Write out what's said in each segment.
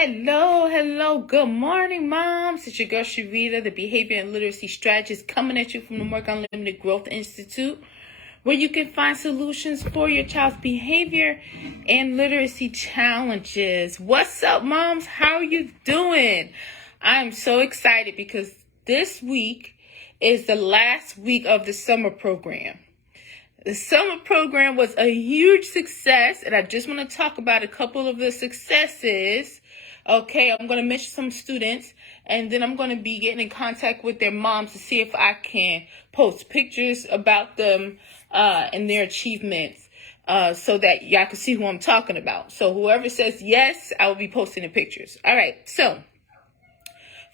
Hello. Good morning, moms. It's your girl, Sharita, the Behavior and Literacy Strategist, coming at you from the Work Unlimited Growth Institute, where you can find solutions for your child's behavior and literacy challenges. What's up, moms? How are you doing? I'm so excited because this week is the last week of the summer program. The summer program was a huge success, and I just want to talk about a couple of the successes. Okay, I'm going to mention some students, and then I'm going to be getting in contact with their moms to see if I can post pictures about them and their achievements so that y'all can see who I'm talking about. So whoever says yes, I will be posting the pictures. All right, so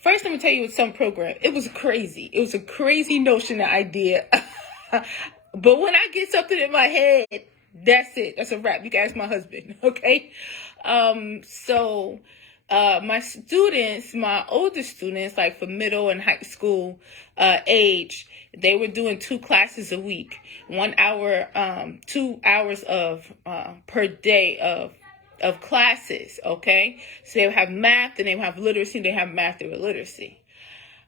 first I'm going to tell you what's some program. It was crazy. It was a crazy notion, the idea. But when I get something in my head, that's it. That's a wrap. You can ask my husband, okay? My students, my older students, like for middle and high school age, they were doing 2 classes a week, 1 hour, 2 hours of per day of classes, okay? So they would have math, and they would have literacy, and they have math and literacy.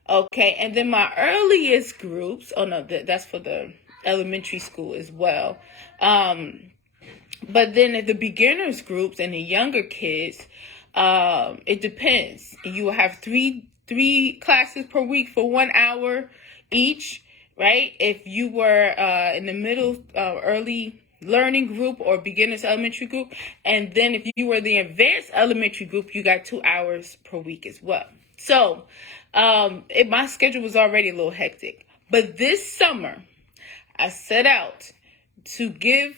Okay, and then my earliest groups, that's for the elementary school as well. But then at the beginners groups and the younger kids, it depends. You will have three classes per week for 1 hour each, right? If you were in the middle early learning group or beginners elementary group, and then if you were the advanced elementary group, you got 2 hours per week as well. So my schedule was already a little hectic, but this summer I set out to give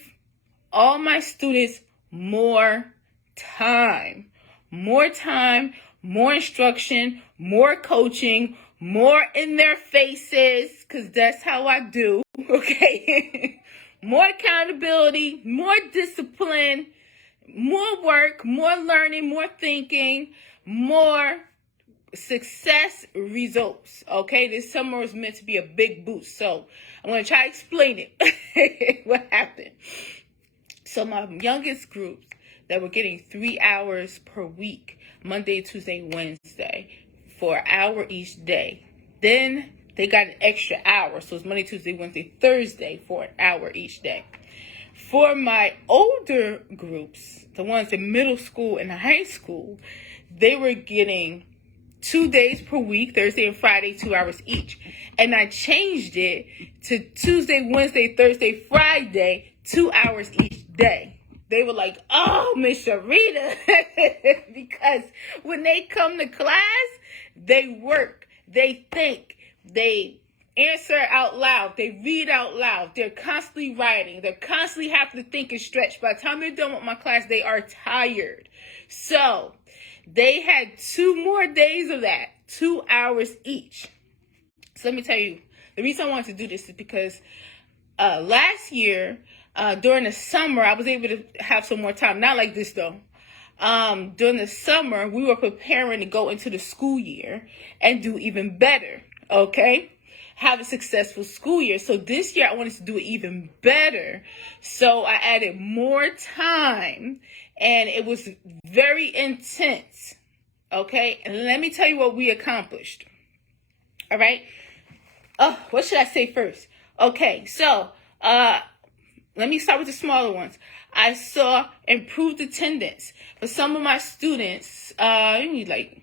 all my students more time, more instruction, more coaching, more in their faces, because that's how I do, okay? More accountability, more discipline, more work, more learning, more thinking, more success results, okay? This summer is meant to be a big boost, so I'm going to try to explain it, what happened. So my youngest groups that were getting 3 hours per week, Monday, Tuesday, Wednesday, for an hour each day. Then they got an extra hour, so it's Monday, Tuesday, Wednesday, Thursday for an hour each day. For my older groups, the ones in middle school and high school, they were getting 2 days per week, Thursday and Friday, 2 hours each. And I changed it to Tuesday, Wednesday, Thursday, Friday, 2 hours each day. They were like, oh, Miss Sharita, because when they come to class, they work, they think, they answer out loud, they read out loud, they're constantly writing, they're constantly having to think and stretch. By the time they're done with my class, they are tired. So they had 2 more days of that, 2 hours each. So let me tell you, the reason I wanted to do this is because last year, during the summer, I was able to have some more time. Not like this, though. During the summer, we were preparing to go into the school year and do even better, okay? Have a successful school year. So this year, I wanted to do it even better. So I added more time, and it was very intense, okay? And let me tell you what we accomplished, all right? Oh, what should I say first? Okay, so let me start with the smaller ones. I saw improved attendance for some of my students, like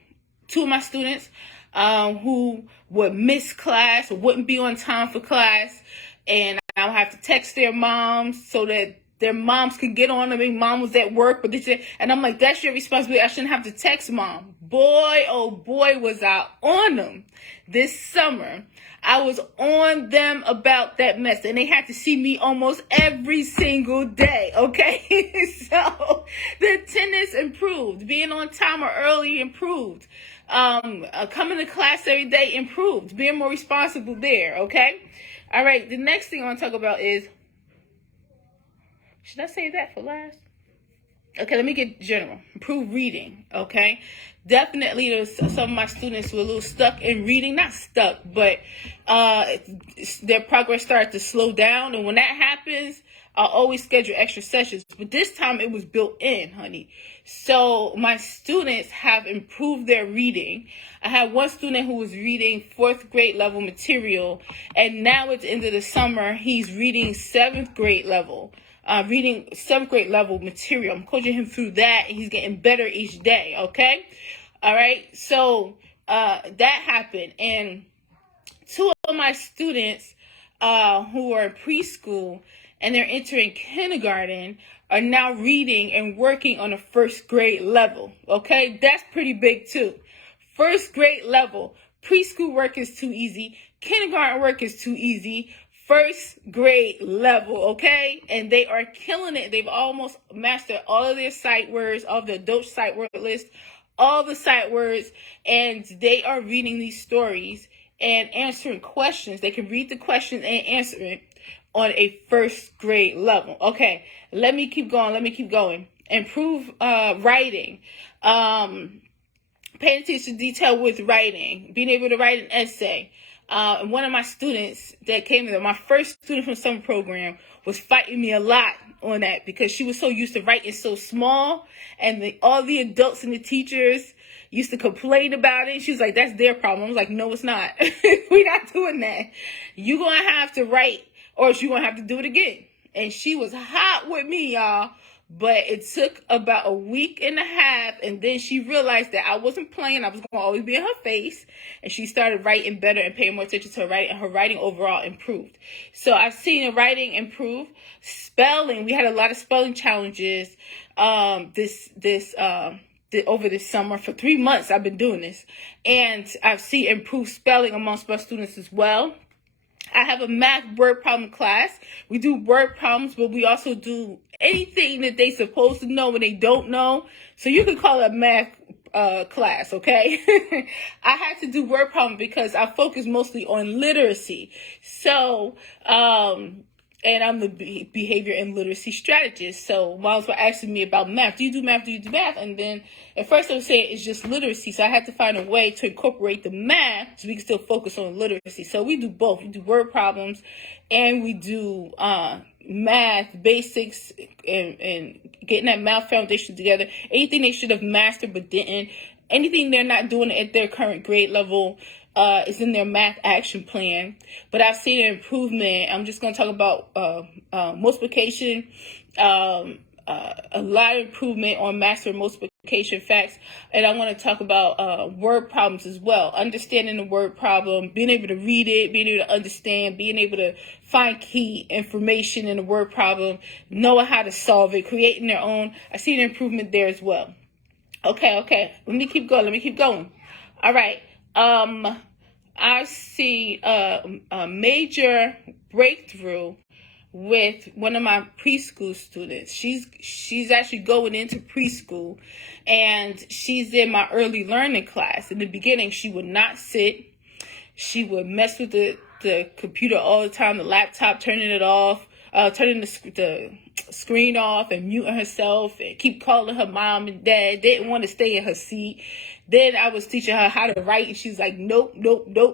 2 of my students who would miss class or wouldn't be on time for class, and I'll have to text their moms so that their moms can get on them. I mean, mom was at work, but and I'm like, that's your responsibility. I shouldn't have to text mom. Boy, oh boy, was I on them this summer. I was on them about that mess, and they had to see me almost every single day, okay? So the attendance improved. Being on time or early improved. Coming to class every day improved. Being more responsible there, okay? All right, the next thing I want to talk about is, should I say that for last? Okay, let me get general. Improve reading, okay? Definitely, there's some of my students who are a little stuck in reading. Not stuck, but their progress started to slow down. And when that happens, I'll always schedule extra sessions, but this time it was built in, honey. So my students have improved their reading. I had one student who was reading 4th grade level material, and now at the end of the summer, he's reading 7th grade level. Reading 7th grade level material. I'm coaching him through that, and he's getting better each day, okay? All right, so that happened, and 2 of my students who are in preschool and they're entering kindergarten are now reading and working on a 1st grade level, okay? That's pretty big too. 1st grade level. Preschool work is too easy. Kindergarten work is too easy. 1st grade level, okay? And they are killing it. They've almost mastered all of their sight words, all of the adult sight word list, all the sight words, and they are reading these stories and answering questions. They can read the questions and answer it on a 1st grade level. Okay, let me keep going. Improve writing. Paying attention to detail with writing. Being able to write an essay. One of my students that came in, my first student from the summer program, was fighting me a lot on that because she was so used to writing so small, and all the adults and the teachers used to complain about it. She was like, that's their problem. I was like, no, it's not. We're not doing that. You're going to have to write, or you're going to have to do it again. And she was hot with me, y'all. But it took about a week and a half, and then she realized that I wasn't playing. I was going to always be in her face, and she started writing better and paying more attention to her writing, and her writing overall improved. So I've seen her writing improve. Spelling, we had a lot of spelling challenges over this summer. For 3 months, I've been doing this, and I've seen improved spelling amongst my students as well. I have a math word problem class. We do word problems, but we also do anything that they're supposed to know when they don't know. So you can call it a math class, okay? I had to do word problem because I focus mostly on literacy. So, and I'm the behavior and literacy strategist. So moms were asking me about math. Do you do math? Do you do math? And then at first I was saying it's just literacy. So I had to find a way to incorporate the math so we can still focus on literacy. So we do both. We do word problems and we do math basics and getting that math foundation together. Anything they should have mastered but didn't. Anything they're not doing at their current grade level is in their math action plan. But I've seen an improvement. I'm just going to talk about multiplication, a lot of improvement on mastering multiplication facts. And I want to talk about word problems as well. Understanding the word problem, being able to read it, being able to understand, being able to find key information in the word problem, knowing how to solve it, creating their own. I see an improvement there as well. Okay. Let me keep going. All right. I see a major breakthrough with one of my preschool students. She's actually going into preschool, and she's in my early learning class. In the beginning, she would not sit. She would mess with the computer all the time, the laptop, turning it off, turning the screen off and muting herself and keep calling her mom and dad. Didn't want to stay in her seat. Then I was teaching her how to write, and she's like, nope.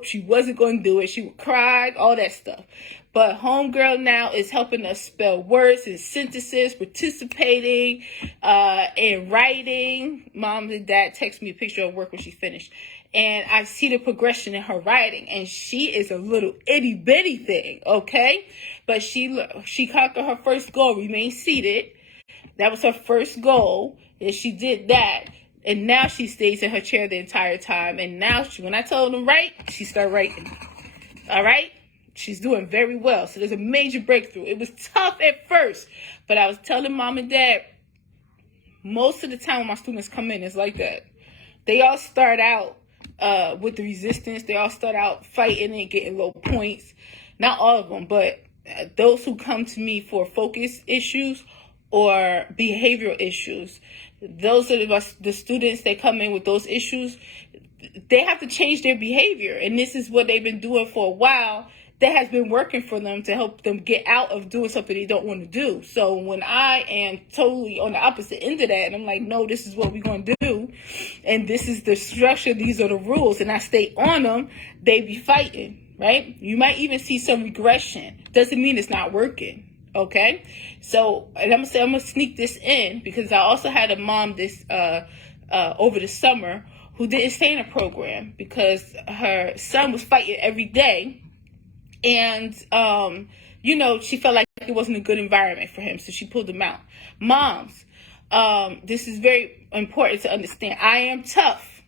She wasn't going to do it. She would cry, all that stuff. But homegirl now is helping us spell words and sentences, participating in writing. Mom and dad text me a picture of work when she finished. And I see the progression in her writing. And she is a little itty bitty thing, okay? But she conquered her first goal, remain seated. That was her first goal. And she did that. And now she stays in her chair the entire time. And now when I tell her to write, she started writing. All right? She's doing very well. So there's a major breakthrough. It was tough at first. But I was telling mom and dad, most of the time when my students come in, it's like that. They all start out with the resistance. They all start out fighting and getting low points. Not all of them, but those who come to me for focus issues or behavioral issues, those are the students that come in with those issues. They have to change their behavior, and this is what they've been doing for a while. That has been working for them to help them get out of doing something they don't want to do. So when I am totally on the opposite end of that, and I'm like, no, this is what we're going to do, and this is the structure, these are the rules, and I stay on them, they be fighting, right? You might even see some regression. Doesn't mean it's not working. Okay, so, and I'm gonna sneak this in because I also had a mom this over the summer who didn't stay in a program because her son was fighting every day, and she felt like it wasn't a good environment for him, so she pulled him out. Moms, this is very important to understand. I am tough,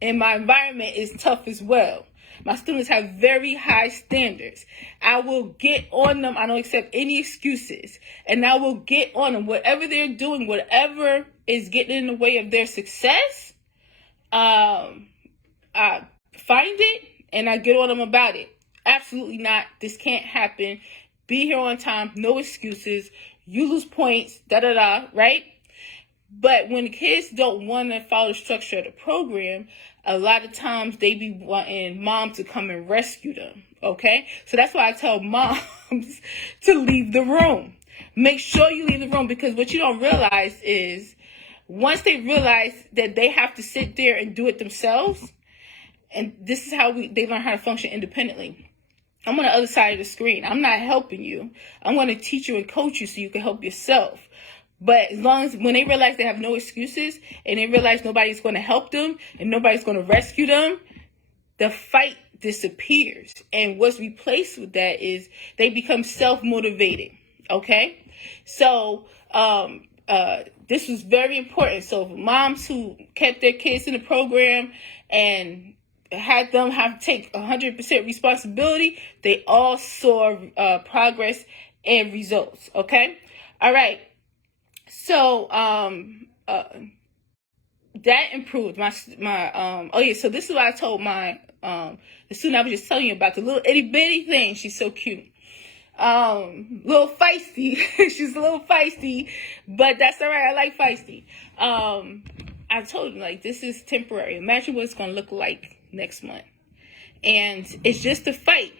and my environment is tough as well. My students have very high standards. I will get on them. I don't accept any excuses. And I will get on them. Whatever they're doing, whatever is getting in the way of their success, I find it and I get on them about it. Absolutely not. This can't happen. Be here on time. No excuses. You lose points. Right? But when the kids don't want to follow the structure of the program, a lot of times they be wanting mom to come and rescue them, okay? So that's why I tell moms to leave the room. Make sure you leave the room, because what you don't realize is once they realize that they have to sit there and do it themselves, and this is how they learn how to function independently. I'm on the other side of the screen. I'm not helping you. I'm going to teach you and coach you so you can help yourself. But as long as when they realize they have no excuses and they realize nobody's going to help them and nobody's going to rescue them, the fight disappears. And what's replaced with that is they become self-motivated. Okay? So this was very important. So moms who kept their kids in the program and had them have to take 100% responsibility, they all saw progress and results. Okay? All right. So that improved so this is what I told my the student I was just telling you about, the little itty bitty thing. She's so cute. Little feisty. She's a little feisty, but that's all right. I like feisty. I told him, like, this is temporary. Imagine what it's gonna look like next month. And it's just a fight.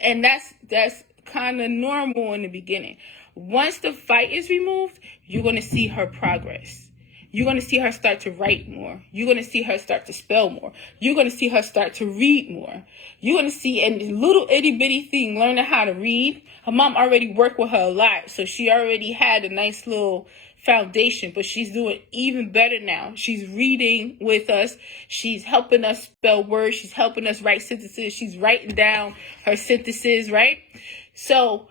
And that's kind of normal in the beginning. Once the fight is removed, you're going to see her progress. You're going to see her start to write more. You're going to see her start to spell more. You're going to see her start to read more. You're going to see a little itty bitty thing, learning how to read. Her mom already worked with her a lot, so she already had a nice little foundation, but she's doing even better now. She's reading with us. She's helping us spell words. She's helping us write sentences. She's writing down her sentences, right? So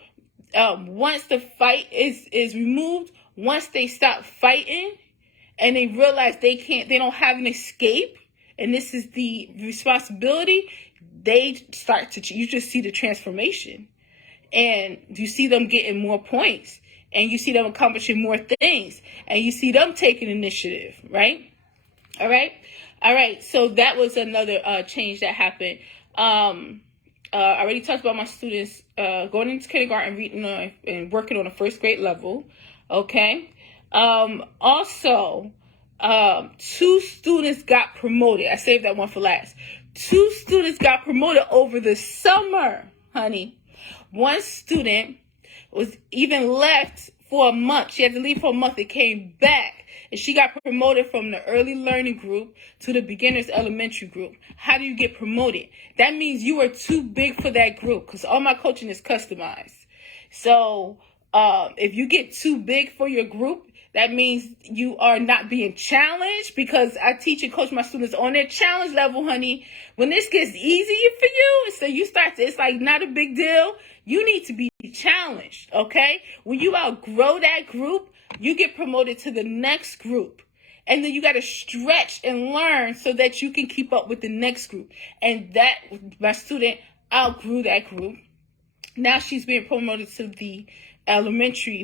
once the fight is removed, once they stop fighting and they realize they don't have an escape, and this is the responsibility, you just see the transformation, and you see them getting more points, and you see them accomplishing more things, and you see them taking initiative, right? All right. So that was another change that happened. I already talked about my students going into kindergarten, reading and working on a first grade level. Okay. Also, 2 students got promoted. I saved that one for last. 2 students got promoted over the summer, honey. One student was even left for a month. She had to leave for a month. It came back. And she got promoted from the early learning group to the beginners elementary group. How do you get promoted? That means you are too big for that group, because all my coaching is customized. So if you get too big for your group, that means you are not being challenged, because I teach and coach my students on their challenge level, honey. When this gets easier for you, so it's like not a big deal. You need to be challenged, okay? When you outgrow that group, you get promoted to the next group. And then you got to stretch and learn so that you can keep up with the next group. And my student outgrew that group. Now she's being promoted to the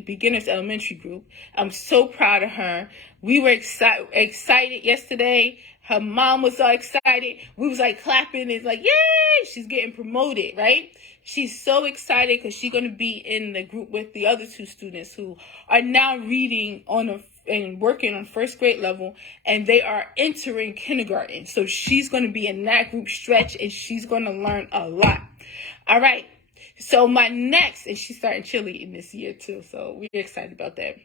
beginners elementary group. I'm so proud of her. We were excited yesterday. Her mom was so excited. We was like clapping. It's like, yay, she's getting promoted, right? She's so excited because she's going to be in the group with the other 2 students who are now reading and working on first grade level, and they are entering kindergarten. So she's going to be in that group stretch, and she's going to learn a lot. All right. So my next, and she's starting cheerleading this year too, so we're excited about that.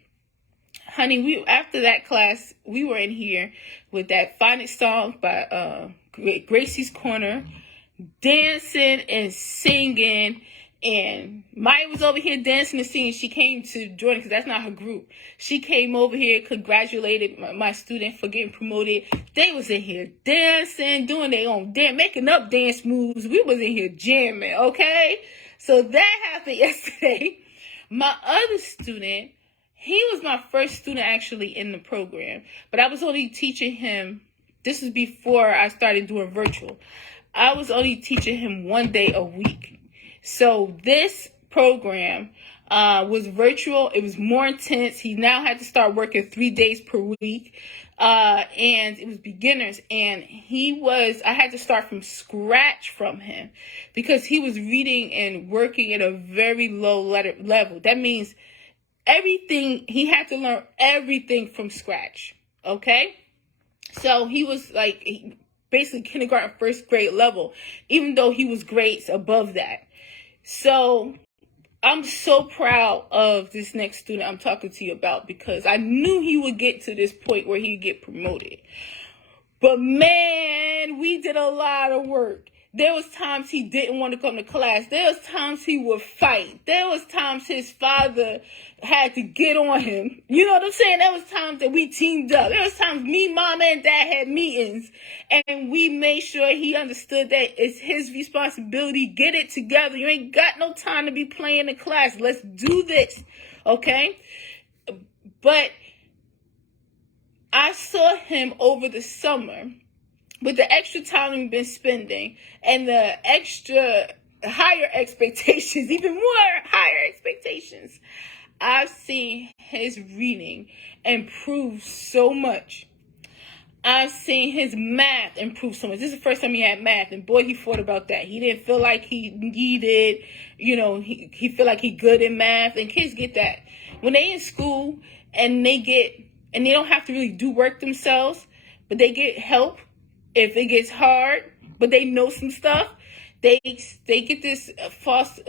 Honey, after that class, we were in here with that phonics song by Gracie's Corner, dancing and singing, And Maya was over here dancing and singing. She came to join because that's not her group. She came over here, congratulated my student for getting promoted. They was in here dancing, doing their own dance, making up dance moves. We was in here jamming, okay? So that happened yesterday. My other student, he was my first student actually in the program, but I was only teaching him, this is before I started doing virtual. I was only teaching him 1 day a week. So this program was virtual. It was more intense. He now had to start working 3 days per week. And it was beginners. And I had to start from scratch from him because he was reading and working at a very low level. That means he had to learn everything from scratch. Okay? So he was like basically kindergarten, first grade level, even though he was grades above that. So I'm so proud of this next student I'm talking to you about because I knew he would get to this point where he'd get promoted. But man, we did a lot of work. There was times he didn't want to come to class. There was times he would fight. There was times his father had to get on him. You know what I'm saying? There was times that we teamed up. There was times me, mom, and dad had meetings. And we made sure he understood that it's his responsibility. Get it together. You ain't got no time to be playing in class. Let's do this. Okay? But I saw him over the summer with the extra time we've been spending and the extra higher expectations, even more higher expectations, I've seen his reading improve so much. I've seen his math improve so much. This is the first time he had math, and boy, he fought about that. He didn't feel like he needed, he feel like he good in math, and kids get that. When they in school and they don't have to really do work themselves, but they get help if it gets hard, but they know some stuff, they get this false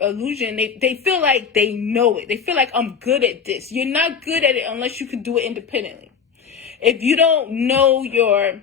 illusion. They feel like they know it. They feel like I'm good at this. You're not good at it unless you can do it independently. If you don't know your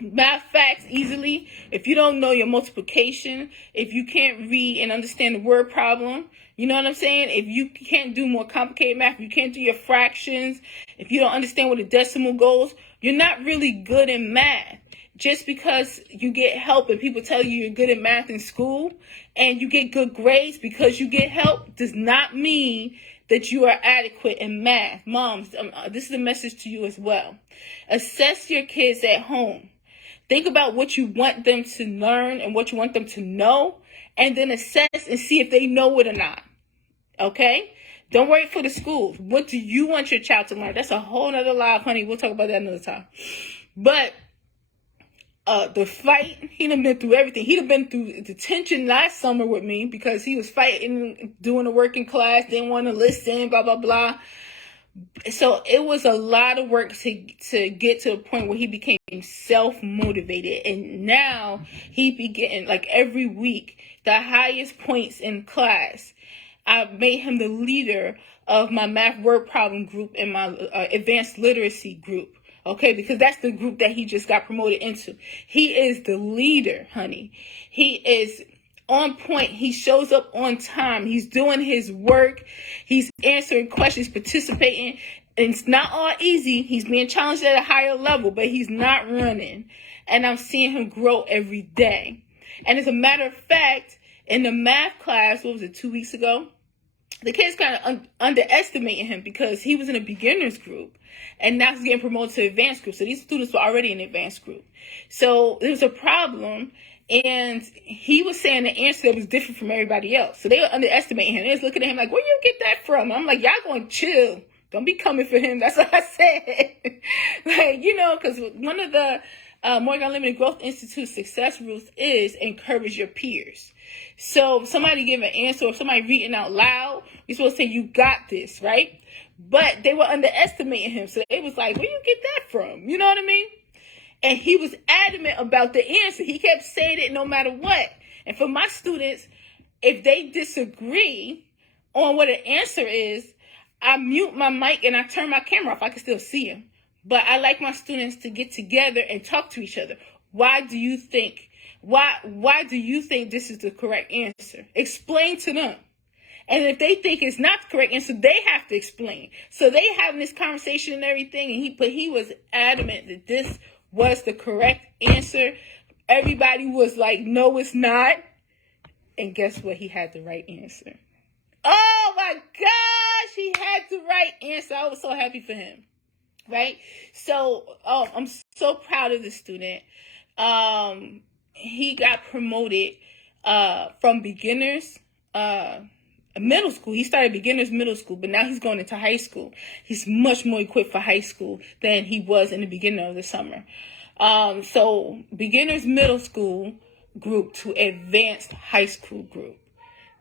math facts easily, if you don't know your multiplication, if you can't read and understand the word problem, you know what I'm saying? If you can't do more complicated math, if you can't do your fractions, if you don't understand where the decimal goes, you're not really good in math. Just because you get help and people tell you you're good at math in school and you get good grades because you get help does not mean that you are adequate in math. Moms, this is a message to you as well. Assess your kids at home. Think about what you want them to learn and what you want them to know, and then assess and see if they know it or not. Okay? Don't wait for the schools. What do you want your child to learn? That's a whole nother live, honey. We'll talk about that another time. But the fight, he done been through everything. He'd have been through detention last summer with me because he was fighting, doing the work in class, didn't want to listen, blah, blah, blah. So it was a lot of work to get to a point where he became self-motivated. And now he be getting, like every week, the highest points in class. I made him the leader of my math word problem group and my advanced literacy group. Okay, because that's the group that he just got promoted into. He is the leader, honey. He is on point. He shows up on time. He's doing his work. He's answering questions, participating. And it's not all easy. He's being challenged at a higher level, but he's not running. And I'm seeing him grow every day. And as a matter of fact, in the math class, 2 weeks ago, the kids kind of underestimated him because he was in a beginner's group. And now he's getting promoted to advanced group. So these students were already in advanced group. So there was a problem. And he was saying the answer that was different from everybody else. So they were underestimating him. They was looking at him like, where you get that from? I'm like, y'all going to chill. Don't be coming for him. That's what I said. Because one of the Morgan Unlimited Growth Institute success rules is encourage your peers. So if somebody give an answer or somebody reading out loud, you're supposed to say, you got this, right? But they were underestimating him. So it was like, where you get that from? You know what I mean? And he was adamant about the answer. He kept saying it no matter what. And for my students, if they disagree on what an answer is, I mute my mic and I turn my camera off. I can still see him. But I like my students to get together and talk to each other. Why do you think Why do you think this is the correct answer? Explain to them. And if they think it's not the correct answer, they have to explain. So they having this conversation and everything, and he was adamant that this was the correct answer. Everybody was like, no, it's not. And guess what? He had the right answer. Oh my gosh, he had the right answer. I was so happy for him. Right? So I'm so proud of the student. He got promoted from beginners middle school. He started beginners middle school, but now he's going into high school. He's much more equipped for high school than he was in the beginning of the summer. So beginners middle school group to advanced high school group.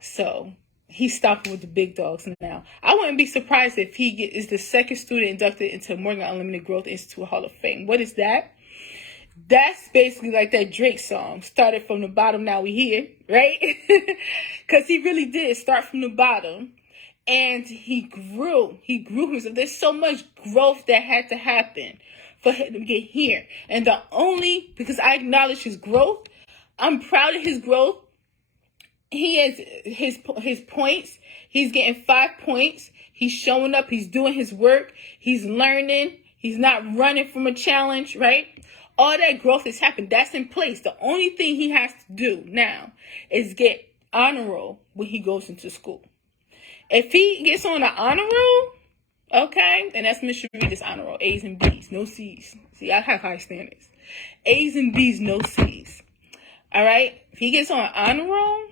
So he's stopping with the big dogs now. I wouldn't be surprised if he is the second student inducted into Morgan Unlimited Growth Institute Hall of Fame. What is that? That's basically like that Drake song, started from the bottom, now we here, right? Because he really did start from the bottom, and he grew himself. There's so much growth that had to happen for him to get here. And because I acknowledge his growth, I'm proud of his growth. He has his points. He's getting 5 points. He's showing up. He's doing his work. He's learning. He's not running from a challenge, right? All that growth has happened. That's in place. The only thing he has to do now is get honor roll when he goes into school. If he gets on the honor roll, okay, and that's Mr. Reed's honor roll, A's and B's, no C's. See, I have high standards. A's and B's, no C's. All right? If he gets on honor roll,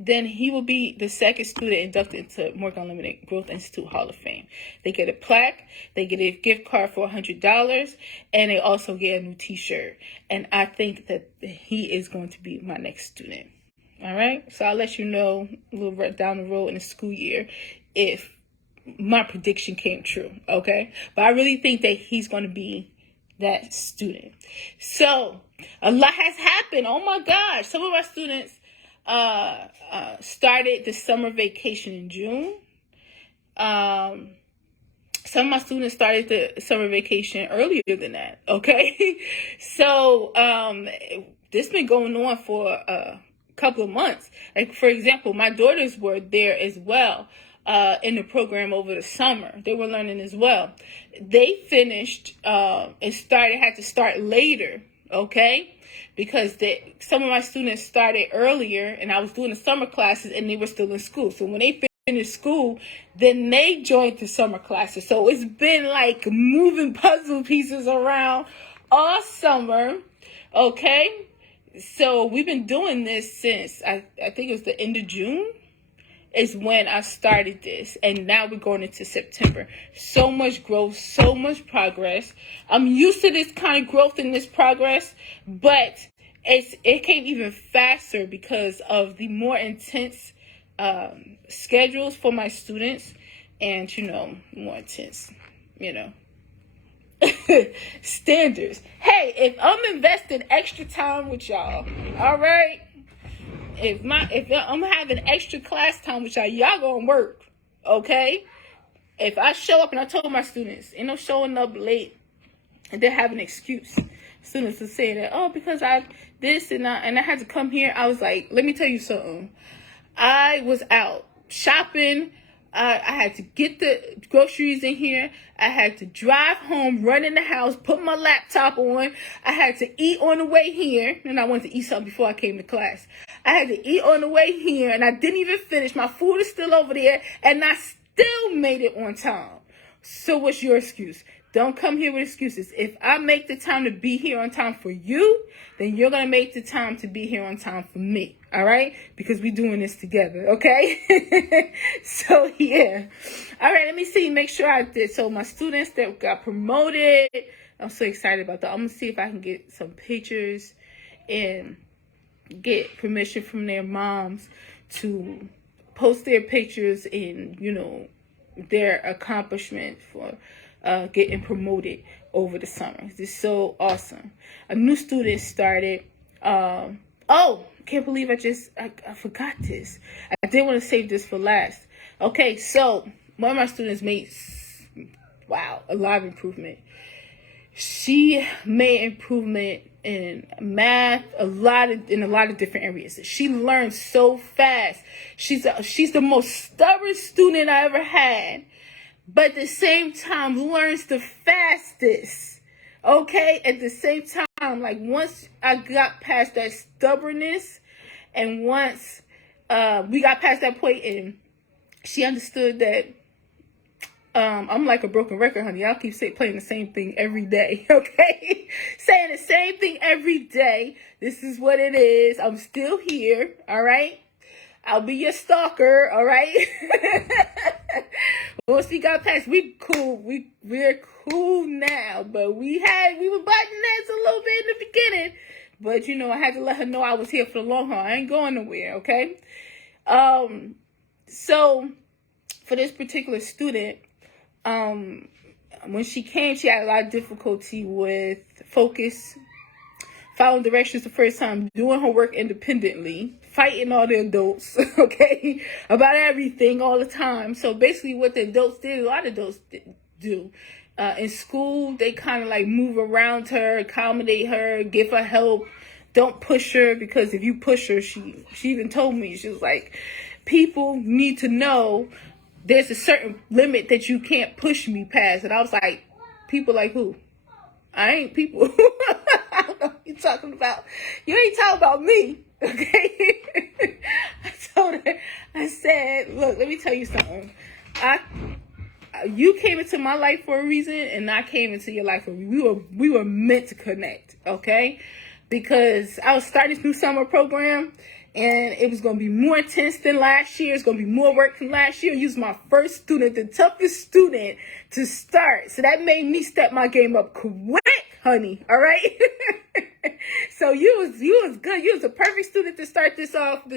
then he will be the second student inducted into Morgan Unlimited Growth Institute Hall of Fame. They get a plaque, they get a gift card for $100, and they also get a new t-shirt. And I think that he is going to be my next student. All right? So I'll let you know a little bit down the road in the school year if my prediction came true, okay? But I really think that he's going to be that student. So a lot has happened. Oh my gosh. Some of our students started the summer vacation in June. Some of my students started the summer vacation earlier than that, okay? So this been going on for a couple of months. Like, for example, my daughters were there as well in the program over the summer. They were learning as well. They finished and had to start later, okay? Because some of my students started earlier, and I was doing the summer classes, and they were still in school. So when they finished school, then they joined the summer classes. So it's been like moving puzzle pieces around all summer, okay? So we've been doing this since, I think it was the end of June is when I started this. And now we're going into September. So much growth, so much progress. I'm used to this kind of growth and this progress, but it came even faster because of the more intense schedules for my students and, more intense, standards. Hey, if I'm investing extra time with y'all, all right? If I'm having extra class time with y'all gonna work, okay? If I show up, and I told my students, showing up late and they have an excuse. Students are saying that, because I had to come here. I was like, let me tell you something. I was out shopping. I had to get the groceries in here. I had to drive home, run in the house, put my laptop on. I had to eat on the way here. And I wanted to eat something before I came to class. I had to eat on the way here, and I didn't even finish. My food is still over there, and I still made it on time. So what's your excuse? Don't come here with excuses. If I make the time to be here on time for you, then you're going to make the time to be here on time for me. All right? Because we're doing this together. Okay? So, yeah. All right. Let me see. Make sure I did. So, my students that got promoted, I'm so excited about that. I'm going to see if I can get some pictures and get permission from their moms to post their pictures and, their accomplishments for getting promoted over the summer. This is so awesome. A new student started. Can't believe I forgot this. I did want to save this for last. Okay, so one of my students made, a lot of improvement. she made improvement in math, in a lot of different areas. She learned so fast. She's the most stubborn student I ever had, but at the same time learns the fastest. Okay, at the same time, like once I got past that stubbornness, and once we got past that point, and she understood that I'm like a broken record, honey. I'll keep playing the same thing every day, okay? Saying the same thing every day. This is what it is. I'm still here, all right? I'll be your stalker, all right? Once we got past, we cool. We're cool now, but we were butting heads a little bit in the beginning. But, I had to let her know I was here for the long haul. I ain't going nowhere, okay? So, for this particular student, when she came, she had a lot of difficulty with focus, following directions the first time, doing her work independently, fighting all the adults, okay, about everything all the time. So basically what the adults did, a lot of adults do, in school, they kind of like move around her, accommodate her, give her help, don't push her, because if you push her, she even told me, she was like, people need to know there's a certain limit that you can't push me past. And I was like, people like who? I ain't people. I don't know what you're talking about. You ain't talking about me, okay? I told her, I said, look, let me tell you something. You came into my life for a reason, and I came into your life for a reason. We were meant to connect, okay? Because I was starting this new summer program, and it was going to be more intense than last year. It's going to be more work than last year. You was my first student, the toughest student to start. So that made me step my game up quick, honey. All right? So you was good. You was a perfect student to start this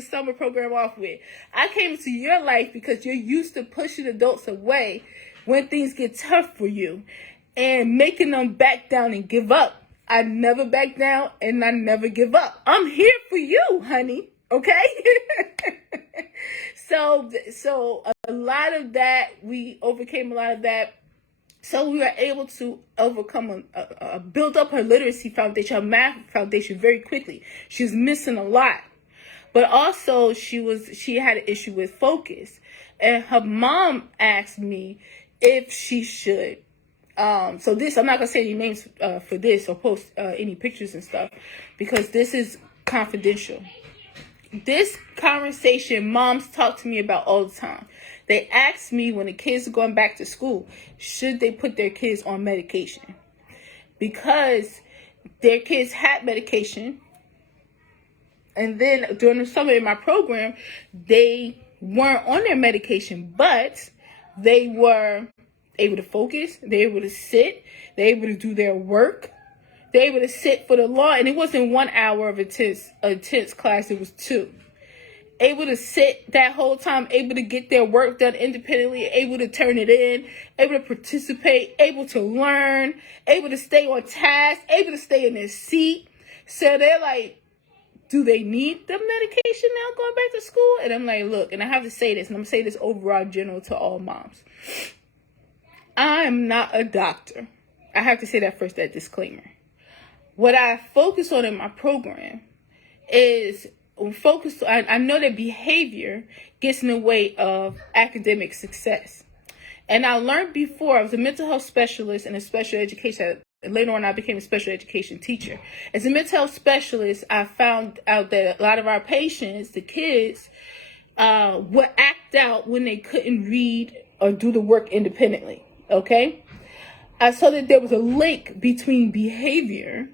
summer program off with. I came into your life because you're used to pushing adults away when things get tough for you and making them back down and give up. I never back down and I never give up. I'm here for you, honey. Okay? So a lot of that, we overcame a lot of that. So we were able to overcome, build up her literacy foundation, her math foundation very quickly. She was missing a lot. But also she had an issue with focus. And her mom asked me if she should. So this, I'm not going to say any names for this or post any pictures and stuff, because this is confidential. This conversation moms talk to me about all the time. They ask me when the kids are going back to school, should they put their kids on medication? Because their kids had medication. And then during the summer in my program, they weren't on their medication, but they were able to focus. They were able to sit. They were able to do their work. They were able to sit for the law. And it wasn't 1 hour of intense class. It was 2. Able to sit that whole time, able to get their work done independently, able to turn it in, able to participate, able to learn, able to stay on task, able to stay in their seat. So they're like, do they need the medication now going back to school? And I'm like, look, and I have to say this, and I'm going to say this overall general to all moms. I'm not a doctor. I have to say that first, that disclaimer. What I focus on in my program is I know that behavior gets in the way of academic success. And I learned before, I was a mental health specialist and a special education. Later on, I became a special education teacher. As a mental health specialist, I found out that a lot of our patients, the kids, would act out when they couldn't read or do the work independently. Okay? I saw that there was a link between behavior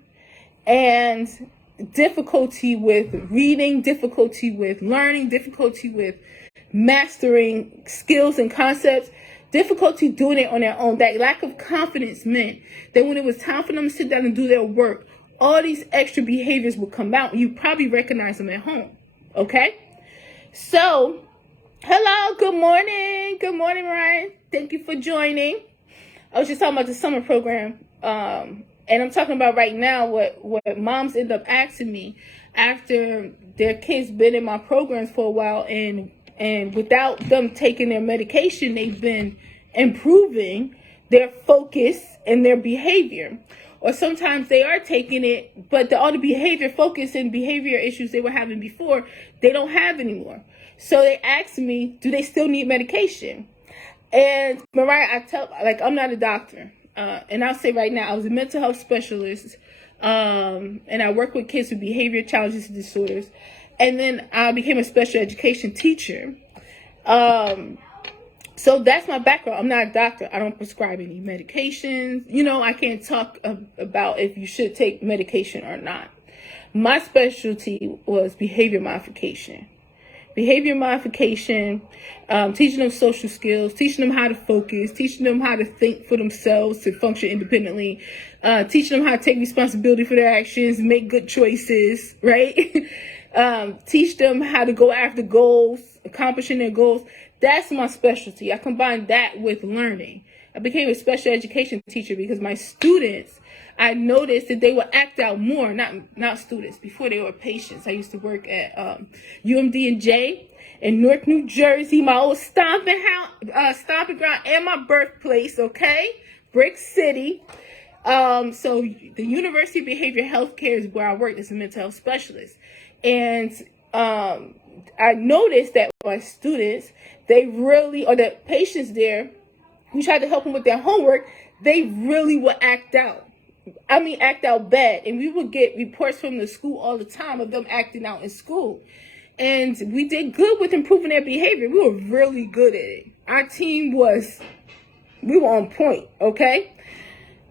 and difficulty with reading, difficulty with learning, difficulty with mastering skills and concepts, difficulty doing it on their own. That lack of confidence meant that when it was time for them to sit down and do their work, all these extra behaviors would come out. You probably recognize them at home. Okay? So, hello, good morning. Good morning, Ryan. Thank you for joining. I was just talking about the summer program. And I'm talking about right now what moms end up asking me after their kids been in my programs for a while, and without them taking their medication, they've been improving their focus and their behavior. or sometimes they are taking it, but all the behavior focus and behavior issues they were having before, they don't have anymore. So they asked me, do they still need medication? And Mariah, I'm not a doctor. And I'll say right now, I was a mental health specialist, and I work with kids with behavior challenges and disorders. And then I became a special education teacher. So that's my background. I'm not a doctor. I don't prescribe any medications. I can't talk about if you should take medication or not. My specialty was behavior modification. Behavior modification, teaching them social skills, teaching them how to focus, teaching them how to think for themselves, to function independently, teaching them how to take responsibility for their actions, make good choices, right? Teach them how to go after goals, accomplishing their goals. That's my specialty. I combined that with learning. I became a special education teacher because my students, I noticed that they would act out more, not students, before they were patients. I used to work at UMD&J in Newark, New Jersey, my old stomping ground and my birthplace, okay? Brick City. So the University of Behavioral Healthcare is where I worked as a mental health specialist. And I noticed that my students, or the patients there, who tried to help them with their homework, they really would act out. Act out bad. And we would get reports from the school all the time of them acting out in school. And we did good with improving their behavior. We were really good at it. Our team we were on point, okay?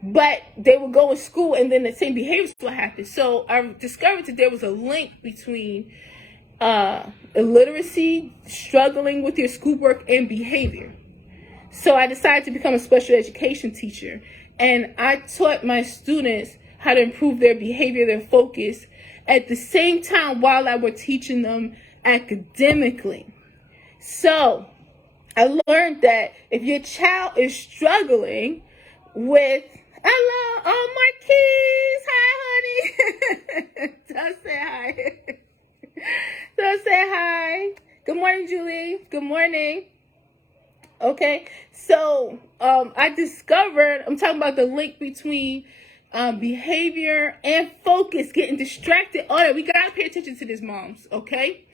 But they would go in school and then the same behaviors would happen. So I discovered that there was a link between illiteracy, struggling with your schoolwork, and behavior. So I decided to become a special education teacher. And I taught my students how to improve their behavior, their focus, at the same time while I were teaching them academically. So I learned that if your child is struggling with, hello, oh, Marquise, hi, honey. Don't say hi. Don't say hi. Good morning, Julie. Good morning. Okay, so I discovered, I'm talking about the link between behavior and focus, getting distracted. All right, we got to pay attention to this, moms, okay?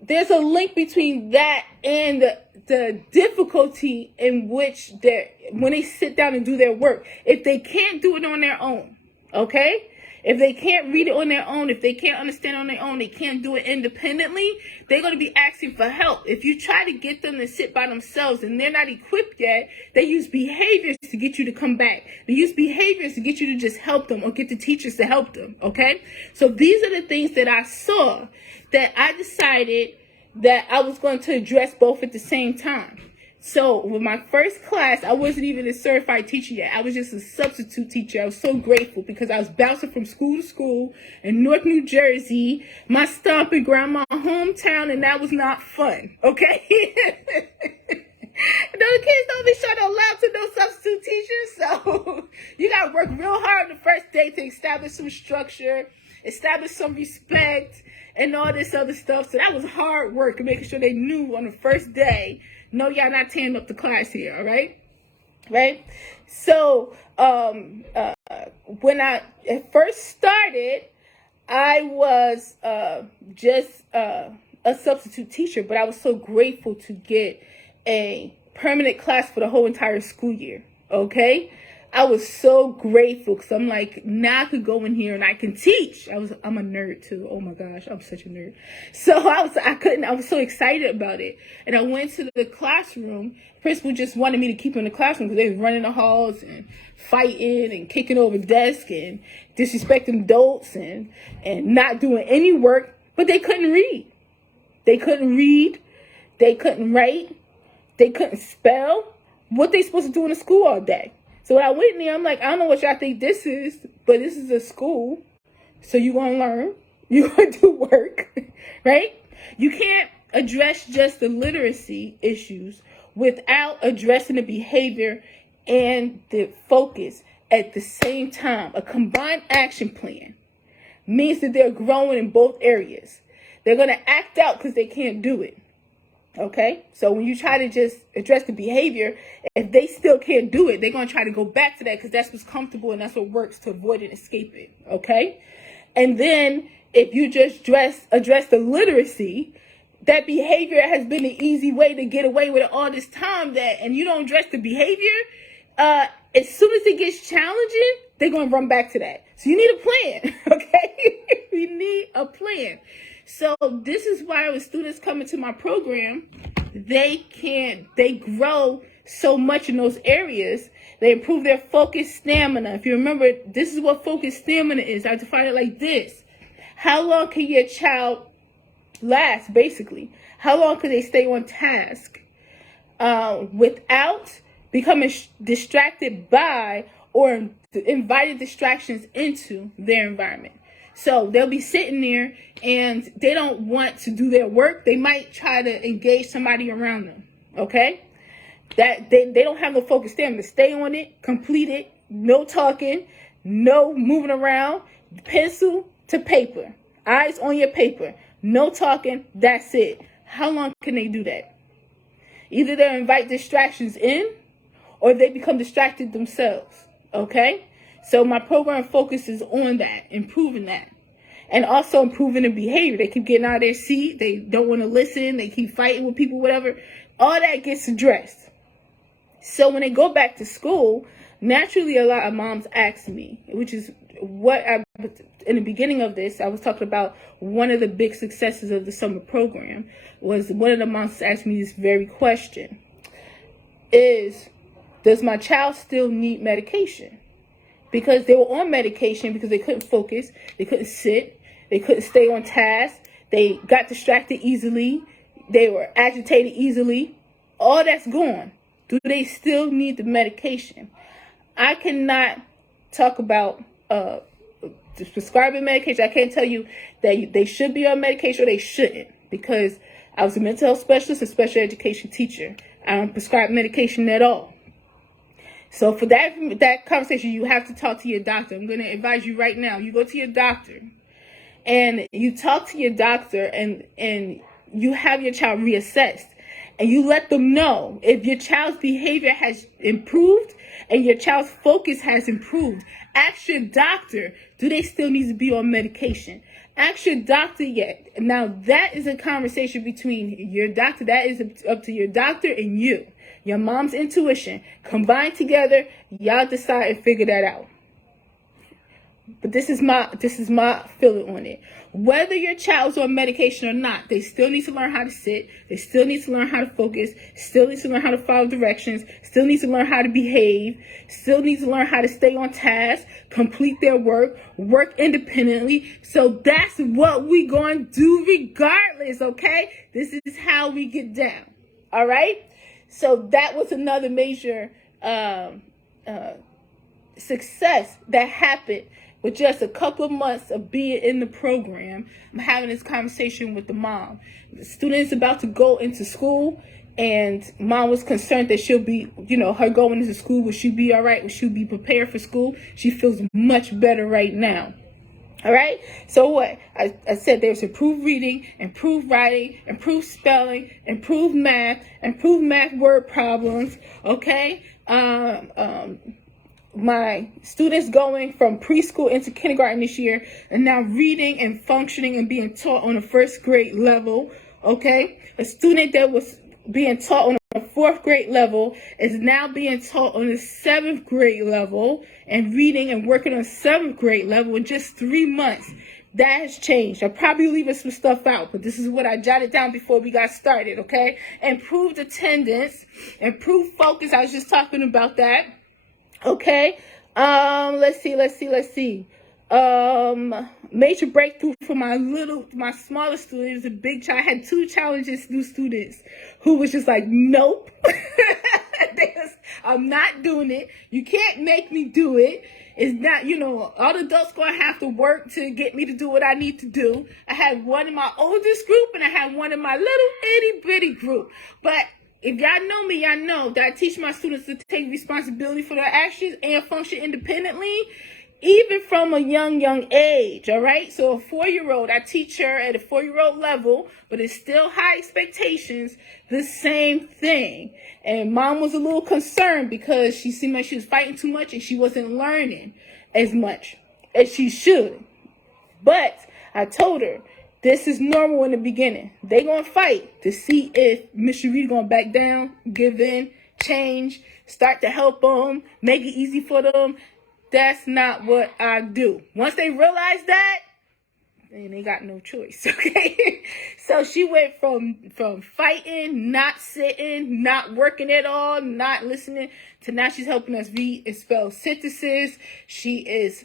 There's a link between that and the difficulty in which when they sit down and do their work. If they can't do it on their own, okay? If they can't read it on their own, if they can't understand on their own, they can't do it independently, they're going to be asking for help. If you try to get them to sit by themselves and they're not equipped yet, they use behaviors to get you to come back. They use behaviors to get you to just help them or get the teachers to help them, okay? So these are the things that I saw that I decided that I was going to address both at the same time. So with my first class, I wasn't even a certified teacher yet. I was just a substitute teacher. I was so grateful because I was bouncing from school to school in Newark, New Jersey, my stomping ground, my hometown, and that was not fun, okay? Those kids don't be sure they're allowed to know substitute teachers, so you got to work real hard the first day to establish some structure, establish some respect, and all this other stuff. So that was hard work, making sure they knew on the first day, no, y'all not tearing up the class here, all right? Right? So, when I first started, I was just a substitute teacher, but I was so grateful to get a permanent class for the whole entire school year, okay? I was so grateful because I'm like, now I could go in here and I can teach. I'm a nerd too. Oh my gosh, I'm such a nerd. So I was so excited about it. And I went to the classroom. Principal just wanted me to keep in the classroom because they was running the halls and fighting and kicking over desks and disrespecting adults and not doing any work. But they couldn't read. They couldn't read. They couldn't write. They couldn't spell. What they supposed to do in the school all day? So when I went in there, I'm like, I don't know what y'all think this is, but this is a school. So you're going to learn. You're going to do work, right? You can't address just the literacy issues without addressing the behavior and the focus at the same time. A combined action plan means that they're growing in both areas. They're going to act out because they can't do it. Okay, so when you try to just address the behavior, if they still can't do it, they're going to try to go back to that because that's what's comfortable and that's what works to avoid and escape it. Okay, and then if you just address the literacy, that behavior has been the easy way to get away with it all this time. And you don't address the behavior, as soon as it gets challenging, they're going to run back to that. So you need a plan. Okay, you need a plan. So this is why when students come into my program, they grow so much in those areas. They improve their focus stamina. If you remember, this is what focus stamina is. I define it like this. How long can your child last, basically? How long can they stay on task without becoming distracted by or invited distractions into their environment? So they'll be sitting there and they don't want to do their work. They might try to engage somebody around them. Okay? That they don't have no focus stamina. Stay on it, complete it, no talking, no moving around, pencil to paper, eyes on your paper, no talking, that's it. How long can they do that? Either they invite distractions in or they become distracted themselves. Okay? So my program focuses on that, improving that. And also improving the behavior. They keep getting out of their seat. They don't want to listen. They keep fighting with people, whatever. All that gets addressed. So when they go back to school, naturally a lot of moms ask me, which is what in the beginning of this, I was talking about one of the big successes of the summer program was one of the moms asked me this very question. Does my child still need medication? Because they were on medication because they couldn't focus, they couldn't sit, they couldn't stay on task, they got distracted easily, they were agitated easily. All that's gone. Do they still need the medication? I cannot talk about prescribing medication. I can't tell you that they should be on medication or they shouldn't, because I was a mental health specialist and special education teacher. I don't prescribe medication at all. So for that conversation, you have to talk to your doctor. I'm going to advise you right now. You go to your doctor and you talk to your doctor and you have your child reassessed. And you let them know if your child's behavior has improved and your child's focus has improved. Ask your doctor, do they still need to be on medication? Ask your doctor yet. Now that is a conversation between your doctor. That is up to your doctor and you. Your mom's intuition. Combine together, y'all decide and figure that out. But this is my feeling on it. Whether your child's on medication or not, they still need to learn how to sit. They still need to learn how to focus. Still need to learn how to follow directions. Still need to learn how to behave. Still need to learn how to stay on task, complete their work independently. So that's what we going to do regardless, okay? This is how we get down, all right? So that was another major success that happened with just a couple of months of being in the program. I'm having this conversation with the mom. The student's about to go into school, and mom was concerned that she'll be, her going into school, will she be all right? Will she be prepared for school? She feels much better right now. All right. So what? I said there's improved reading, improved writing, improved spelling, improved math word problems. Okay. My students going from preschool into kindergarten this year and now reading and functioning and being taught on a first grade level. Okay. A student that was being taught on a fourth grade level is now being taught on the seventh grade level and reading and working on seventh grade level in just 3 months. That has changed. I'll probably leaving some stuff out, but this is what I jotted down before we got started, okay? Improved attendance, improved focus. I was just talking about that. Okay. Let's see. Major breakthrough for my smaller student. It was a big child. I had 2 challenges new students who was just like, nope. I'm not doing it. You can't make me do it. It's not, all the adults going to have to work to get me to do what I need to do. I had one in my oldest group and I had one in my little itty bitty group. But if y'all know me, y'all know that I teach my students to take responsibility for their actions and function independently. even from a young age, all right? So a 4-year-old, I teach her at a 4-year-old level, but it's still high expectations, the same thing. And mom was a little concerned because she seemed like she was fighting too much and she wasn't learning as much as she should. But I told her, this is normal in the beginning. They gonna fight to see if Miss Cherie gonna back down, give in, change, start to help them, make it easy for them. That's not what I do. Once they realize that, then they got no choice, okay? So she went from fighting, not sitting, not working at all, not listening, to now she's helping us read and spell sentences. She is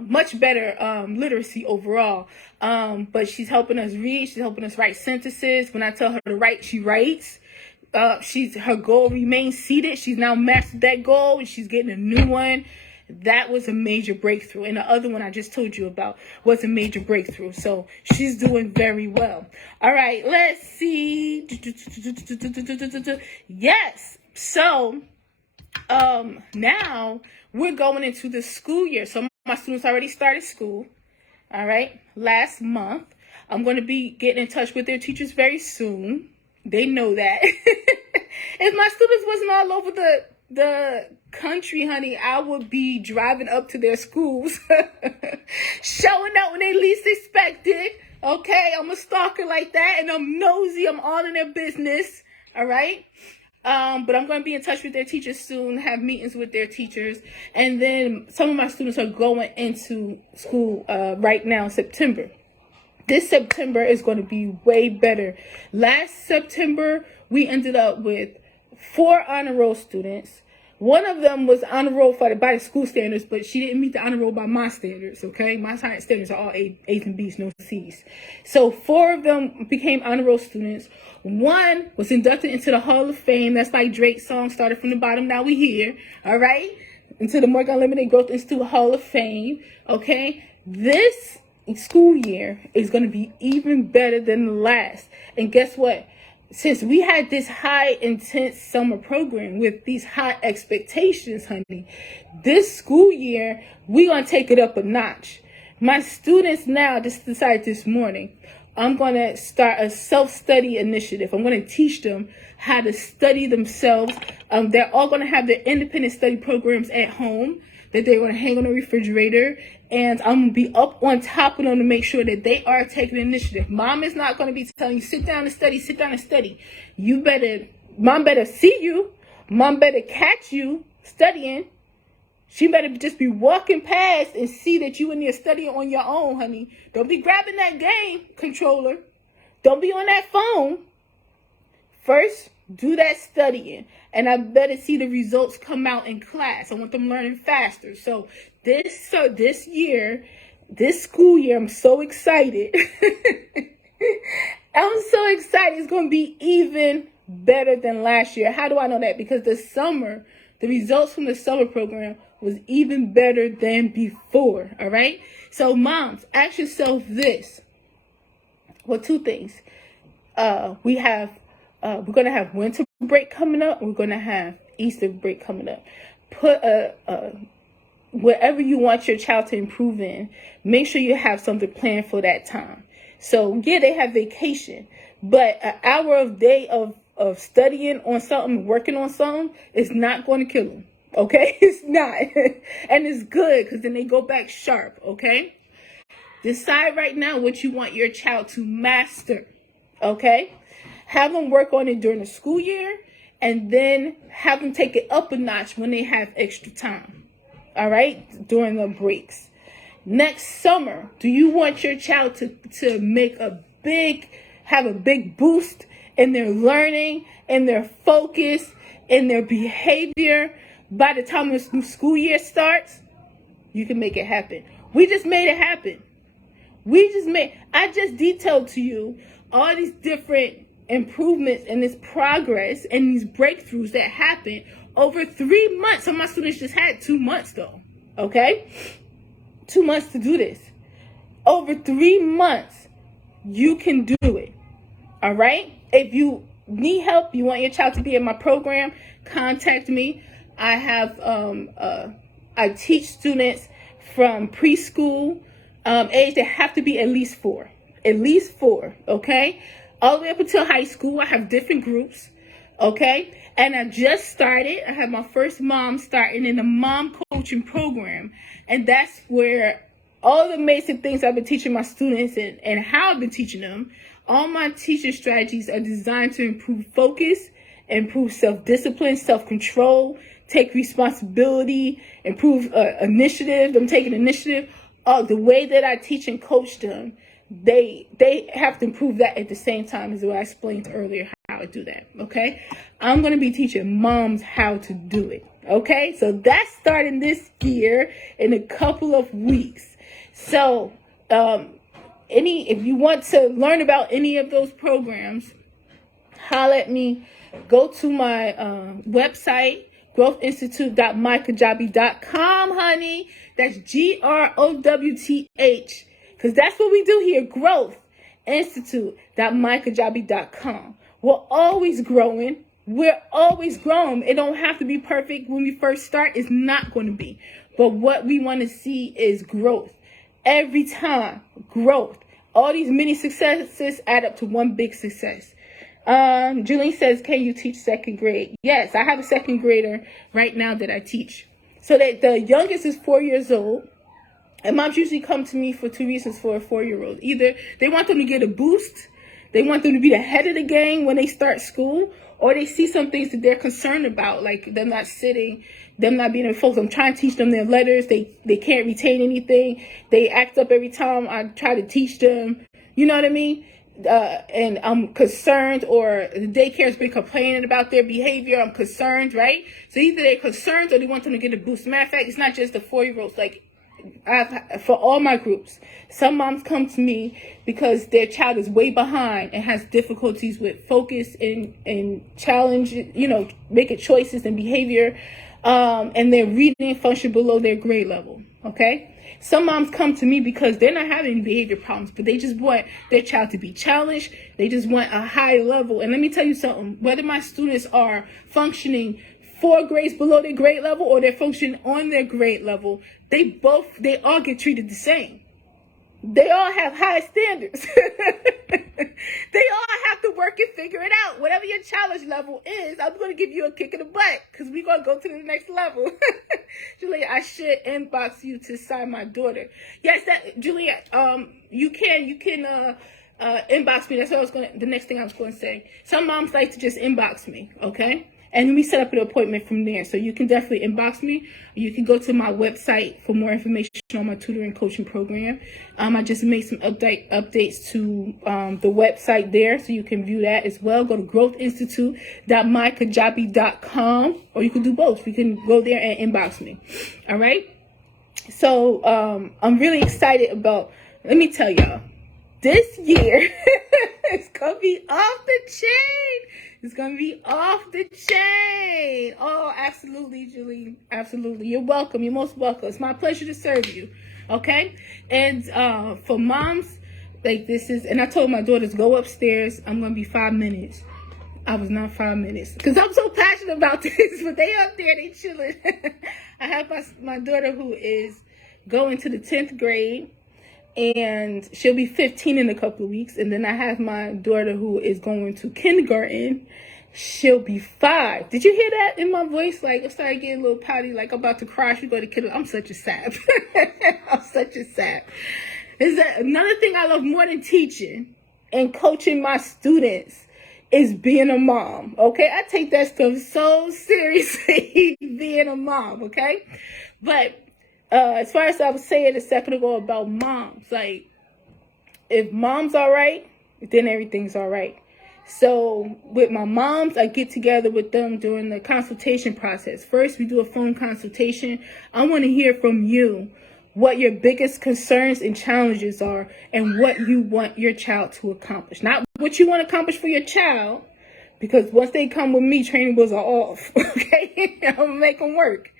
much better literacy overall. But she's helping us read. She's helping us write sentences. When I tell her to write, she writes. Her goal remains seated. She's now mastered that goal and she's getting a new one. That was a major breakthrough. And the other one I just told you about was a major breakthrough. So she's doing very well. All right, let's see. Yes. So now we're going into the school year. So my students already started school. All right, last month. I'm going to be getting in touch with their teachers very soon. They know that. If my students wasn't all over the country, honey, I would be driving up to their schools, showing up when they least expected. Okay, I'm a stalker like that, and I'm nosy. I'm all in their business. All right. But I'm going to be in touch with their teachers soon, have meetings with their teachers. And then some of my students are going into school right now in September. This September is going to be way better. Last September, we ended up with 4 honor roll students. One of them was honor roll by the school standards, but she didn't meet the honor roll by my standards, okay? My science standards are all A's and B's, no C's. So 4 of them became honor roll students. 1 was inducted into the Hall of Fame. That's like Drake's song, started from the bottom, now we here, all right? Into the Morgan Unlimited Growth Institute Hall of Fame, okay? This school year is going to be even better than the last. And guess what? Since we had this high intense summer program with these high expectations, honey, this school year, we're going to take it up a notch. My students now just decided this morning, I'm going to start a self-study initiative. I'm going to teach them how to study themselves. They're all going to have their independent study programs at home that they're going to hang on the refrigerator. And I'm going to be up on top of them to make sure that they are taking the initiative. Mom is not going to be telling you, sit down and study, sit down and study. Mom better see you. Mom better catch you studying. She better just be walking past and see that you in there studying on your own, honey. Don't be grabbing that game controller. Don't be on that phone. First, do that studying. And I better see the results come out in class. I want them learning faster. So this school year, I'm so excited. I'm so excited. It's going to be even better than last year. How do I know that? Because the results from the summer program was even better than before. All right. So moms, ask yourself this. Well, 2 things. We're going to have winter break coming up. We're going to have Easter break coming up. Put whatever you want your child to improve in, make sure you have something planned for that time. So yeah, they have vacation, but an hour of day of studying on something, working on something, is not going to kill them. Okay, it's not. And it's good because then they go back sharp. Okay, decide right now what you want your child to master. Okay, have them work on it during the school year, and then have them take it up a notch when they have extra time. All right, during the breaks. Next summer, do you want your child to make have a big boost in their learning, in their focus, in their behavior by the time the school year starts? You can make it happen. We just made it happen. I just detailed to you all these different improvements and this progress and these breakthroughs that happened over 3 months. Some of my students just had 2 months though. Okay? 2 months to do this. Over 3 months, you can do it. All right? If you need help, you want your child to be in my program, contact me. I have I teach students from preschool age. They have to be at least four. At least four, okay? All the way up until high school, I have different groups, okay? And I just started. I have my first mom starting in the mom coaching program. And that's where all the amazing things I've been teaching my students and how I've been teaching them, all my teaching strategies are designed to improve focus, improve self-discipline, self-control, take responsibility, improve initiative, them taking initiative. The way that I teach and coach them, they have to improve that at the same time as what I explained earlier how to do that, okay? I'm going to be teaching moms how to do it, okay? So that's starting this year in a couple of weeks. So if you want to learn about any of those programs, holler at me. Go to my website, growthinstitute.mykajabi.com, honey. That's GROWTH. Because that's what we do here, growthinstitute.mykajabi.com. We're always growing. We're always growing. It don't have to be perfect when we first start. It's not going to be. But what we want to see is growth. Every time, growth. All these mini successes add up to one big success. Julie says, can you teach second grade? Yes, I have a second grader right now that I teach. So that the youngest is 4 years old. And moms usually come to me for two reasons for a 4-year-old. Either they want them to get a boost, they want them to be the head of the game when they start school, or they see some things that they're concerned about, like them not sitting, them not being focused. I'm trying to teach them their letters. They can't retain anything. They act up every time I try to teach them. You know what I mean? And I'm concerned, or the daycare's been complaining about their behavior. I'm concerned, right? So either they're concerned or they want them to get a boost. Matter of fact, it's not just the 4-year-olds. Like, for all my groups, some moms come to me because their child is way behind and has difficulties with focus and challenge, making choices and behavior, and their reading function below their grade level. Okay. Some moms come to me because they're not having any behavior problems, but they just want their child to be challenged. They just want a high level. And let me tell you something, whether my students are functioning 4 grades below their grade level or they're functioning on their grade level, they all get treated the same. They all have high standards. They all have to work and figure it out. Whatever your challenge level is, I'm going to give you a kick in the butt because we're going to go to the next level. Julia, I should inbox you to sign my daughter. Yes, Julia, you can inbox me. That's what the next thing I was going to say. Some moms like to just inbox me, okay? And we set up an appointment from there. So you can definitely inbox me. You can go to my website for more information on my tutoring coaching program. I just made some updates to the website there, so you can view that as well. Go to growthinstitute.mykajabi.com, or you can do both. You can go there and inbox me. All right? So I'm really excited about, let me tell y'all, this year it's going to be off the chain. It's going to be off the chain. Oh, absolutely, Julie. Absolutely. You're welcome. You're most welcome. It's my pleasure to serve you. Okay? And for moms, like this is, and I told my daughters, go upstairs. I'm going to be 5 minutes. I was not 5 minutes because I'm so passionate about this, but they up there, they chilling. I have my daughter who is going to the 10th grade. And she'll be 15 in a couple of weeks. And then I have my daughter who is going to kindergarten. She'll be 5. Did you hear that in my voice? Like, I started getting a little pouty, like I'm about to cry. She go to kindergarten. I'm such a sap. I'm such a sap. Is that another thing I love more than teaching and coaching my students is being a mom. Okay, I take that stuff so seriously, being a mom. Okay, but as far as I was saying a second ago about moms, like, if mom's all right, then everything's all right. So with my moms, I get together with them during the consultation process. First, we do a phone consultation. I want to hear from you what your biggest concerns and challenges are and what you want your child to accomplish. Not what you want to accomplish for your child, because once they come with me, training wheels are off. Okay? I'm going to make them work.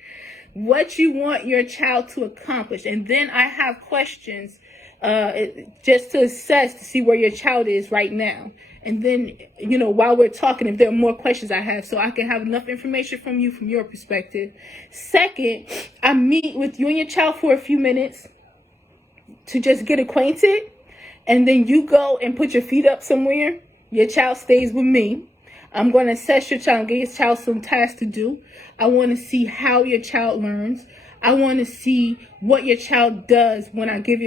What you want your child to accomplish. And then I have questions just to assess to see where your child is right now. And then, while we're talking, if there are more questions I have, so I can have enough information from you from your perspective. Second, I meet with you and your child for a few minutes to just get acquainted. And then you go and put your feet up somewhere. Your child stays with me. I'm going to assess your child and give your child some tasks to do. I want to see how your child learns. I want to see what your child does when I give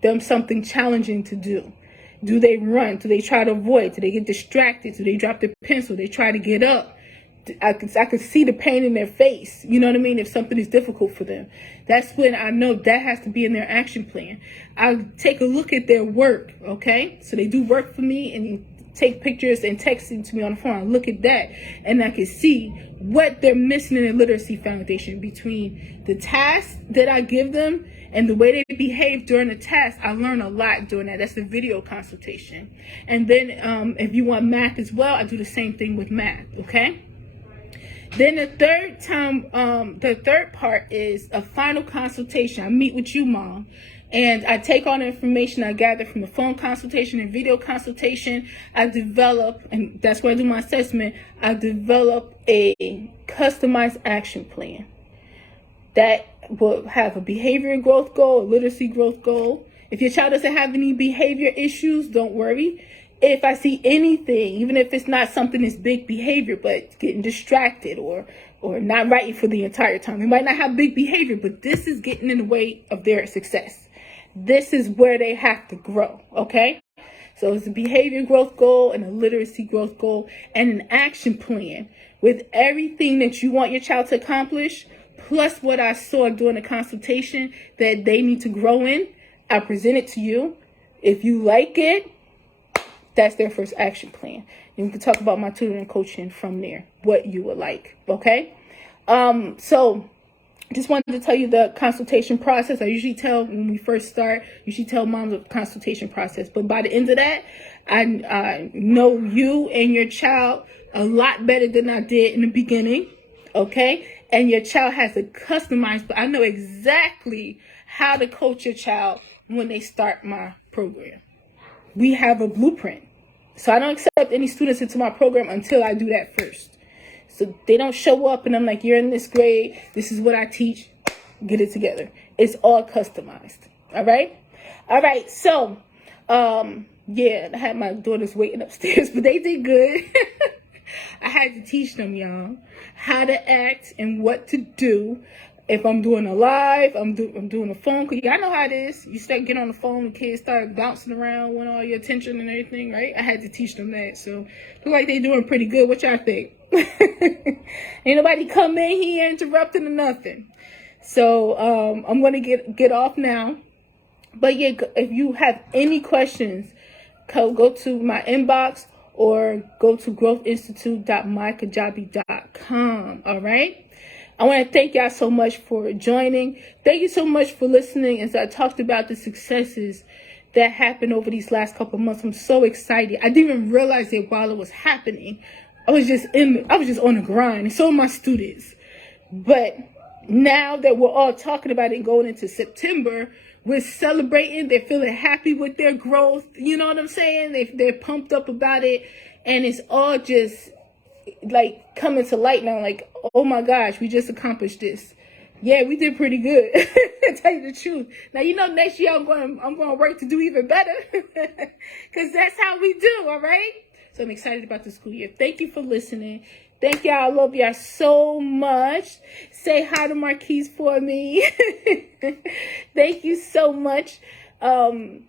them something challenging to do. Do they run? Do they try to avoid? Do they get distracted? Do they drop the pencil? Do they try to get up? I can see the pain in their face. You know what I mean? If something is difficult for them, that's when I know that has to be in their action plan. I take a look at their work. Okay, so they do work for me and take pictures and text it to me on the phone. I look at that and I can see what they're missing in their literacy foundation between the tasks that I give them and the way they behave during the task. I learn a lot during that. That's the video consultation. And then if you want math as well, I do the same thing with math. Okay. Then the third part is a final consultation. I meet with you, Mom, and I take all the information I gather from the phone consultation and video consultation. I develop, and that's where I do my assessment, I develop a customized action plan that will have a behavior growth goal, a literacy growth goal. If your child doesn't have any behavior issues, don't worry. If I see anything, even if it's not something that's big behavior, but getting distracted or not writing for the entire time, they might not have big behavior, but this is getting in the way of their success. This is where they have to grow, okay? So it's a behavior growth goal and a literacy growth goal and an action plan with everything that you want your child to accomplish, plus what I saw during the consultation that they need to grow in. I present it to you. If you like it, that's their first action plan. And we can talk about my tutoring coaching from there, what you would like, okay? So just wanted to tell you the consultation process. I usually tell when we first start, tell moms the consultation process. But by the end of that, I know you and your child a lot better than I did in the beginning, okay? And your child has a customized, but I know exactly how to coach your child when they start my program. We have a blueprint. So I don't accept any students into my program until I do that first. So they don't show up and I'm like, you're in this grade. This is what I teach. Get it together. It's all customized. All right. All right. So, yeah, I had my daughters waiting upstairs, but they did good. I had to teach them, y'all, how to act and what to do. If I'm doing a live, I'm doing a phone call. Y'all know how it is. You start getting on the phone, the kids start bouncing around, want all your attention and everything, right? I had to teach them that. So look like they're doing pretty good. What y'all think? Ain't nobody come in here interrupting or nothing. So I'm gonna get off now. But yeah, if you have any questions, go to my inbox or go to growthinstitute.mykajabi.com. All right. I want to thank y'all so much for joining. Thank you so much for listening as I talked about the successes that happened over these last couple of months. I'm so excited. I didn't even realize it while it was happening. I was just on the grind, and so are my students. But now that we're all talking about it and going into September, we're celebrating. They're feeling happy with their growth. You know what I'm saying? They're pumped up about it, and it's all just like coming to light now. Like, oh my gosh, we just accomplished this. Yeah, we did pretty good. To tell you the truth. Now, next year I'm going to work to do even better, because that's how we do. All right. So I'm excited about the school year. Thank you for listening. Thank y'all. I love y'all so much. Say hi to Marquise for me. Thank you so much. I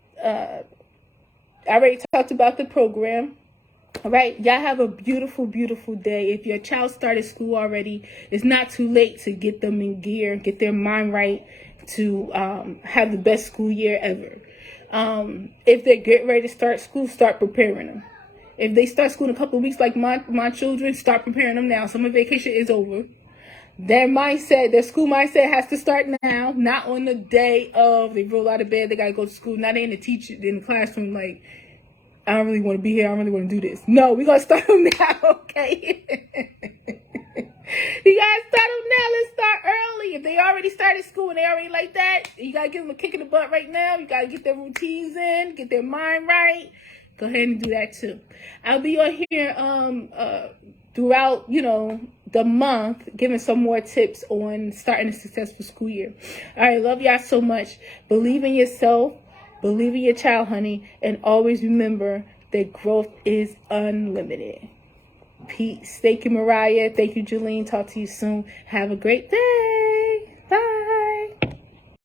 already talked about the program. All right. Y'all have a beautiful, beautiful day. If your child started school already, it's not too late to get them in gear, get their mind right to have the best school year ever. If they get ready to start school, start preparing them. If they start school in a couple of weeks, like my children, start preparing them now. Summer vacation is over. Their school mindset has to start now, not on the day of they roll out of bed, they got to go to school. Now they in the classroom like, I don't really want to be here. I don't really want to do this. No, we're going to start them now, okay? You got to start them now. Let's start early. If they already started school and they already like that, you got to give them a kick in the butt right now. You got to get their routines in, get their mind right. Go ahead and do that too. I'll be on here throughout, the month, giving some more tips on starting a successful school year. All right, love y'all so much. Believe in yourself, believe in your child, honey, and always remember that growth is unlimited. Peace. Thank you, Mariah. Thank you, Julene. Talk to you soon. Have a great day. Bye.